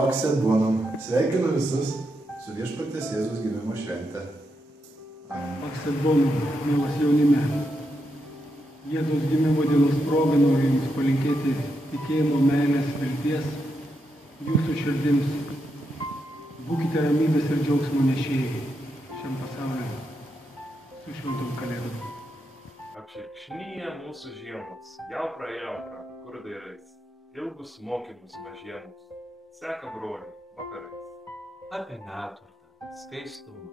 Paksėt bonum. Sveikinu visus su Viešpaties Jėzus gimimo švente. Paksėt bonum, mielas jaunime. Jėzaus gimimo dienos proga noriu jums palinkėti tikėjimo, meilės, vilties jūsų širdims. Būkite ramybės ir džiaugsmo nešėjai šiam pasauliu su šventom kalėdom. Apšerkšnyje mūsų žiemos, jaupra, kur dairais, ilgus mokymus mažiemus, seka broliai vakarais. Apie neturtą, skaistumą,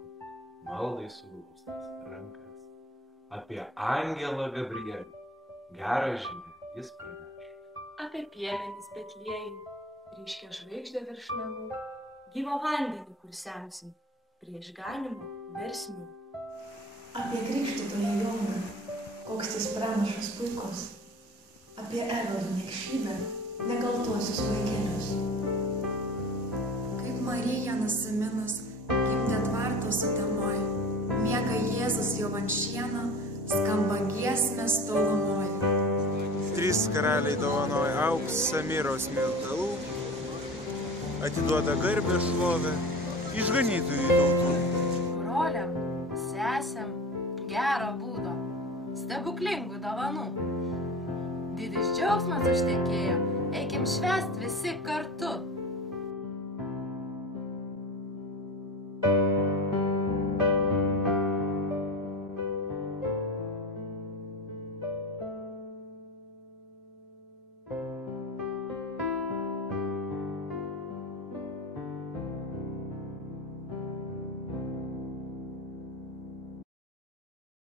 maldai suglaustas rankas, apie angelą Gabrielių, gerą žinią jis praneš. Apie piemenis Betliejų, ryškią žvaigždę virš namų, gyvą vandenį, kur semsim, prie išganimo versmių. Apie krikštytoją Joną, koks jis pranašas puikus, apie Erodų niekšybę, nekaltuosius vaikelius. Kaip Marija nusiminus, gimdė tvarto sutemoj, miega Jėzus jau ant šieno, skamba giesmės tolumoj. 3 karaliai dovanoja auksą miros smilkalų, atiduoda garbę šlovę išganytojų tautų. Broliam, sesėm, gero būdo, stebuklingų dovanų. Didis džiaugsmas užtekėjo, eikim švęst visi kartu.